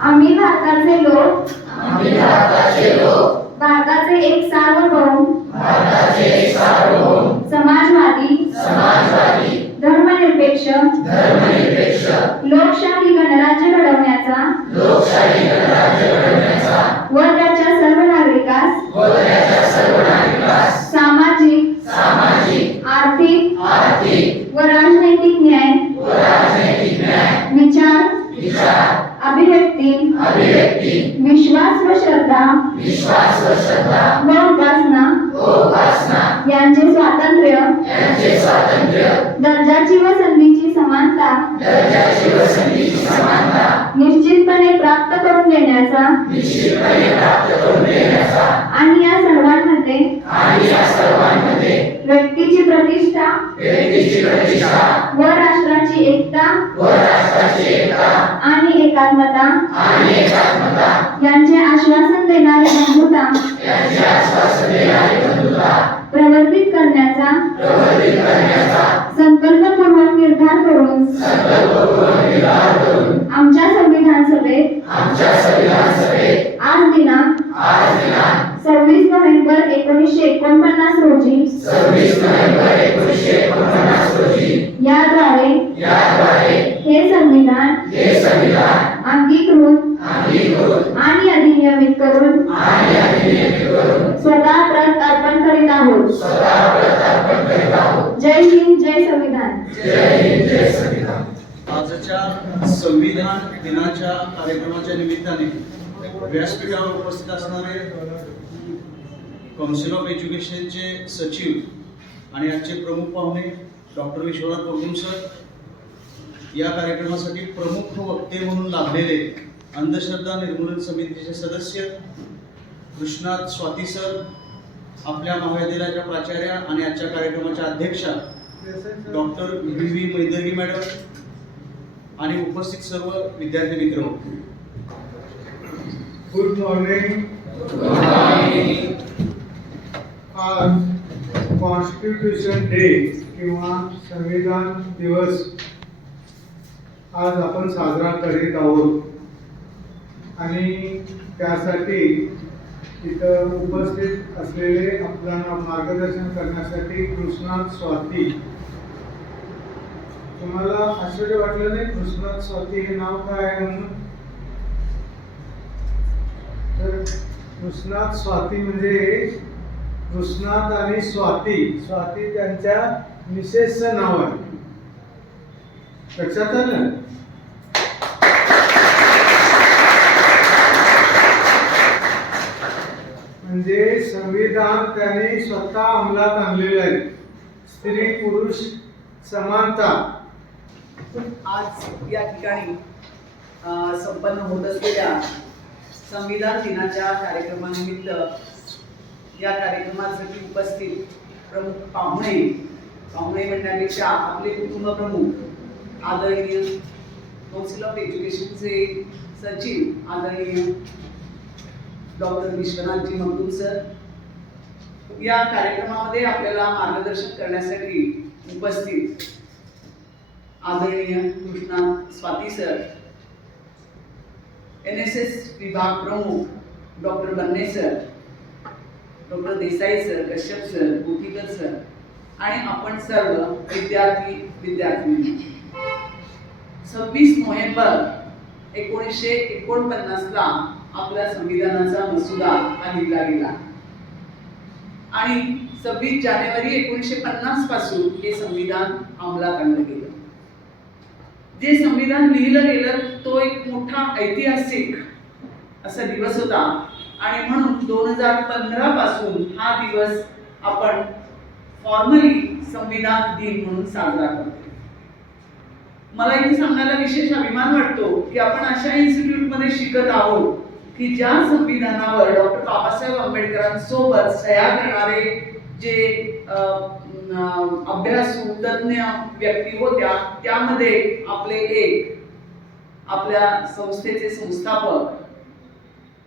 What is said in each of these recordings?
आम्ही भारताचे लोक. आम्ही भारताचे लोक. भारताचे एक सार्वभौम. भारताचे एक सार्वभौम. समाजवादी. समाजवादी. धर्मनिरपेक्ष. धर्मनिरपेक्ष. लोकशाही गणराज्य घडवण्याचा. लोकशाही गणराज्य निश्चितपणे प्राप्त करून देण्याचा. आणि या सर्वांमध्ये व्यक्तीची प्रतिष्ठा व राष्ट्राची एकता आणि एकात्मता आणि एकात्मता यांचे आश्वासन देणारी बंधुता. प्रवर्तित करण्याचा प्रवर्धित करण्याचा संकल्पपूर्वक निर्धार करून संकल्पपूर्वक निर्धार करून आमच्या संविधान सभेत आज दिनांक सव्वीस नोव्हेंबर एकोणीसशे एकोणपन्नास रोजी याद्वारे हे संविधान हे अंगीकृत आणि अधिनियमित करून स्वतः प्रत अर्पण करीत आहोत. जय हिंद जय संविधान. जय हिंद जय संविधान आजच्या संविधान दिनाच्या कार्यक्रमाच्या निमित्ताने व्यासपीठावर उपस्थित असणारे काउन्सिल ऑफ एज्युकेशनचे सचिव आणि आजचे प्रमुख पाहुणे डॉक्टर विश्वनाथ प्रभू सर या कार्यक्रमासाठी प्रमुख वक्ते म्हणून लाभलेले अंधश्रद्धा निर्मूलन समितीचे सदस्य कृष्णात स्वाती सर आपल्या महाविद्यालयाच्या प्राचार्या आणि आजच्या कार्यक्रमाच्या अध्यक्षा doctor V V Maidgi madam आणि उपस्थित सर्व विद्यार्थी मित्र. गुड मॉर्निंग आज कॉन्स्टिट्यूशन डे किंवा संविधान दिवस आज आपण साजरा करीत आहोत. आणि त्यासाठी तिथं उपस्थित असलेले आपल्याला मार्गदर्शन करण्यासाठी कृष्णात स्वाती. तुम्हाला आश्चर्य वाटलं नाही कृष्णात स्वाती हे नाव काय आहे म्हणून? तर कृष्णात स्वाती म्हणजे कृष्णात आणि स्वाती. स्वाती त्यांच्या मिसेसचं नाव आहे लक्षात आलं म्हणजे संविधान त्यांनी स्वतः अंमलात आणलेलं आहे. स्त्री पुरुष समानता. आज या ठिकाणी संपन्न होत असलेल्या संविधान दिनाच्या कार्यक्रमानिमित्त या कार्यक्रमासाठी उपस्थित प्रमुख पाहुणे पाहुणे म्हणण्यापेक्षा आपले कुटुंब प्रमुख आदरणीय कौन्सिल ऑफ एज्युकेशनचे सचिव आदरणीय डॉक्टर विश्वनाथजी मगदूम सर या कार्यक्रमामध्ये आपल्याला मार्गदर्शन करण्यासाठी उपस्थित आदरणीय Krishna Swati sir N S S विभाग प्रमुख doctor Banne sir doctor Desai sir Kashyap sir Gopikar sir आणि आपण सर्व विद्यार्थी विद्यार्थी सव्वीस नोव्हेंबर एकोणीसशे एकोणपन्नासला आपल्या संविधानाचा मसुदा हा लिहिला गेला. आणि सव्वीस जानेवारी एकोणीसशे पन्नासपासून हे संविधान अंमलात आणलं गेलं. जे संविधान लिहिलं गेलं तो एक मोठा ऐतिहासिक असा दिवस होता. आणि म्हणून दोन हजार पंधरा पासून हा दिवस आपण फॉर्मली संविधान दिन म्हणून साजरा करतो मला इथे सांगायला विशेष अभिमान वाटतो की आपण अशा इन्स्टिट्यूटमध्ये शिकत आहोत की ज्या संविधानावर डॉक्टर बाबासाहेब आंबेडकरांसोबत सह्या करणारे जे अभ्यासू तज्ज्ञ व्यक्ती होत्या त्यामध्ये आपले एक आपल्या संस्थेचे संस्थापक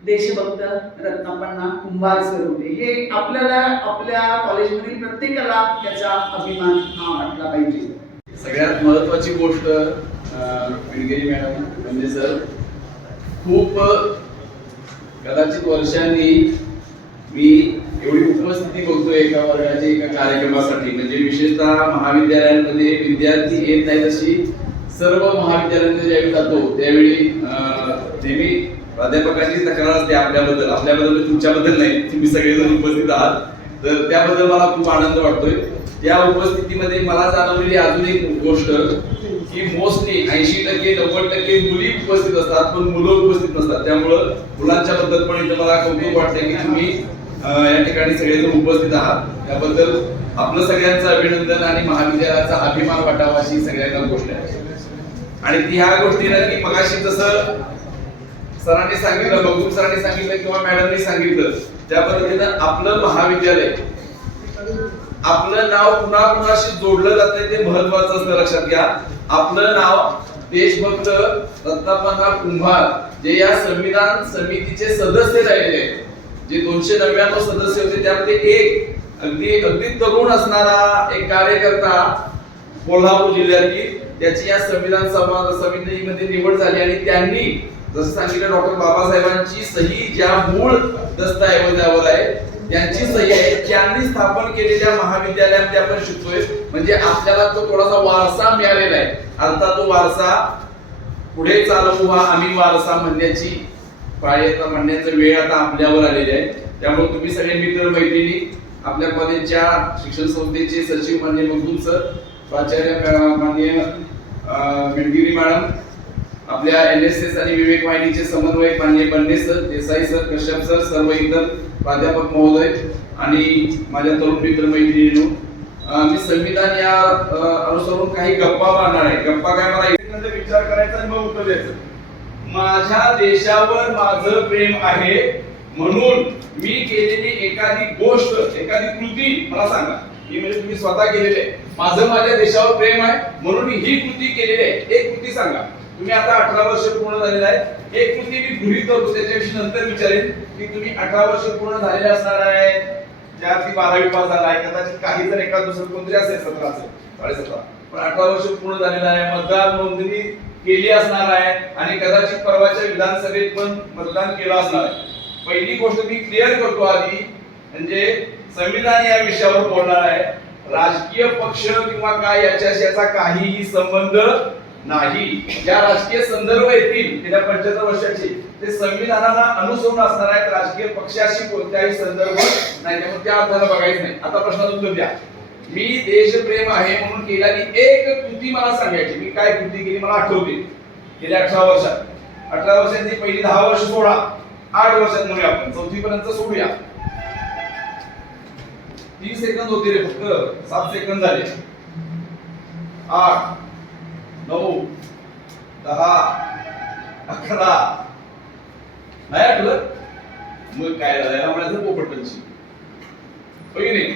देशभक्त रत्नापण्णा कुंभार सर होते. हे आपल्याला आपल्या कॉलेजमधील प्रत्येकाला त्याचा अभिमान हा वाटला पाहिजे. सगळ्यात महत्वाची गोष्ट मॅडम म्हणजे सर खूप कदाचित वर्षांनी मी एवढी उपस्थिती बघतोय एका वर्गाची एका कार्यक्रमासाठी. म्हणजे विशेषतः महाविद्यालयांमध्ये विद्यार्थी येत नाही तशी सर्व महाविद्यालयांमध्ये ज्यावेळी जातो त्यावेळी नेहमी प्राध्यापकांची तक्रार असते आपल्याबद्दल. आपल्याबद्दल तुमच्याबद्दल नाही तुम्ही सगळेजण उपस्थित आहात. तर त्याबद्दल मला खूप आनंद वाटतोय. त्या उपस्थितीमध्ये मला जाणवलेली अजून एक गोष्ट की मोस्टली ऐंशी टक्के नव्वद टक्के मुली उपस्थित असतात पण मुलं उपस्थित नसतात. त्यामुळं मुलांच्या बद्दल पण इथं मला कौतुक वाटतंय की तुम्ही या ठिकाणी सगळेजण उपस्थित आहात. त्याबद्दल आपलं सगळ्यांचं अभिनंदन आणि महाविद्यालयाचा अभिमान वाटावा अशी सगळ्यांना गोष्ट आहे. आणि ती ह्या गोष्टीनं की मगाशी जसं सरांनी सांगितलं बघून सरांनी सांगितलं किंवा मॅडमनी सांगितलं त्या पद्धतीनं आपलं महाविद्यालय आपलं नाव पुन्हा पुन्हाशी जोडलं नाही ते महत्वाचं असतं. लक्षात घ्या. आपलं नाव देशभक्त रत्नापंतराव कुंभार जे या संविधान समितीचे सदस्य राहिले. जे दोनशे नव्याण्णव सदस्य होते त्यामध्ये एक अगदी अगदी तरुण असणारा एक कार्यकर्ता कोल्हापूर जिल्ह्यातील त्याची या संविधान सभा समितीमध्ये निवड झाली आणि त्यांनी जसं सांगितलं डॉक्टर बाबासाहेबांची सही ज्या मूळ दस्तऐवजावर आहे त्यांची सही आहे. त्यांनी स्थापन केलेल्या महाविद्यालयामध्ये आपण शिकतोय. म्हणजे आपल्याला तो थोडासा वारसा मिळालेला आहे. अर्थात तो वारसा पुढे चालवू हा आम्ही वारसा म्हणण्याची पाळी म्हणण्याचा वेळ आता आपल्यावर आलेली आहे. त्यामुळे तुम्ही सगळे मित्र मैत्रिणी आपल्या कॉलेजच्या शिक्षण संस्थेचे सचिव मान्य मगदूम सर प्राचार्य माननीय मॅडम आपल्या एन एस एस आणि विवेक वाहिनीचे समन्वयक माननीय Bande sir Desai sir Kashyap sir सर्व इतर प्राध्यापक महोदय आणि माझ्या तरुण मित्र मैत्रिणी मी संविधान या अनुसरून काही गप्पा मारणार आहे. गप्पा काय मला विचार करायचा आणि मग उत्तर द्यायचं. माझ्या देशावर माझं प्रेम आहे म्हणून मी केलेली एखादी गोष्ट एखादी कृती मला सांगा. ही म्हणजे तुम्ही स्वतः केलेली आहे. माझं माझ्या देशावर प्रेम आहे म्हणून मी ही कृती केलेली आहे. एक कृती सांगा. तुम्ही आता अठरा वर्ष पूर्ण झालेलं आहे. एक कृती मी गृहित करतो त्याच्याविषयी नंतर विचारेन की तुम्ही अठरा वर्ष पूर्ण झालेले असणार आहे. ज्या ती बारावी पास झाला आहे कदाचित काही जर एका दुसरं कोणतरी असेल सतरा असेल साडेसतरा. पण अठरा वर्ष पूर्ण झालेला आहे मतदार नोंदणी केली असणार आहे आणि कदाचित परवाच्या विधानसभेत पण मतदान केलं असणार आहे. पहिली गोष्ट मी क्लिअर करतो आधी म्हणजे संविधान या विषयावर बोलणार आहे. राजकीय पक्ष किंवा काय याच्याशी याचा काहीही संबंध नाही. या राजकीय संदर्भ येतील गेल्या पंच्याहत्तर वर्षाचे ते संविधानाला अनुसरून असणार आहेत राजकीय पक्षाशी कोणत्याही संदर्भ नाही. त्यामुळे त्या अर्थाला बघायचं नाही. आता प्रश्नाचं उत्तर द्या. मी देशप्रेम आहे म्हणून केलेली एक कृती मला सांगायची. मी काय कृती केली मला आठवते. गेल्या अठरा वर्षात. अठरा वर्षांची पहिली दहा वर्ष सोडा. आठ वर्षात म्हणूया आपण. चौथी पर्यंत सोडूया. तीन सेकंद होते रे फक्त. सात सेकंद झाले. आठ. नऊ दहा अकरा. नाही आठवत? मग काय झालं म्हणायचं? पोपट पंची नाही?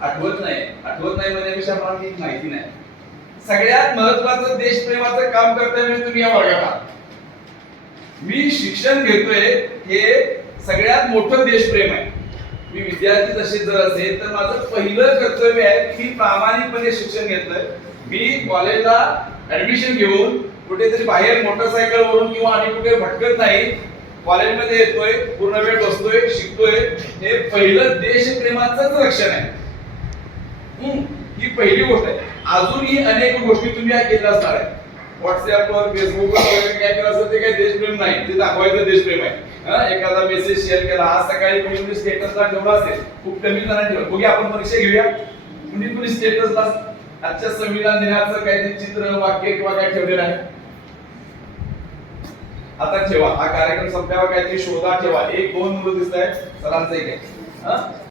आठवत नाही. आठवत नाही म्हणण्यापेक्षा मला ती माहिती नाही. सगळ्यात महत्वाचं देशप्रेमाचं काम करताय म्हणजे तुम्ही या वर्गात मी शिक्षण घेतोय हे सगळ्यात मोठं देशप्रेम आहे. मी विद्यार्थी तसे जर असेल तर माझं पहिलं कर्तव्य आहे की प्रामाणिकपणे शिक्षण घेतलंय मी कॉलेजला ऍडमिशन घेऊन कुठेतरी बाहेर मोटरसायकल वरून किंवा आणि कुठे भटकत नाही कॉलेजमध्ये येतोय पूर्ण वेळ बसतोय शिकतोय हे पहिलं देशप्रेमाचंच रक्षण आहे. हम्म, ही पहिली गोष्ट आहे. अजूनही अनेक गोष्टी तुम्ही या केल्या असणार आहे व्हॉट्सअपवर फेसबुकवर वगैरे काय केलं असतं ते काही देशप्रेम नाही. ते दाखवायचं देशप्रेम आहे. हा, एखादा मेसेज शेअर केला. आज सकाळी कोणी स्टेटसला ठेवला असेल. खूप कमी जणांनी ठेवला. बघूया आपण परीक्षा घेऊया. कुणी कुणी स्टेटसला आजच्या संविधान दिनाचं काहीतरी चित्र वाक्य किंवा काय ठेवलेलं आहे? आता ठेवा. हा कार्यक्रम संपल्यावर काहीतरी शोधा ठेवा. एक दोन मुलं दिसत आहेत सरांचं एक आहे.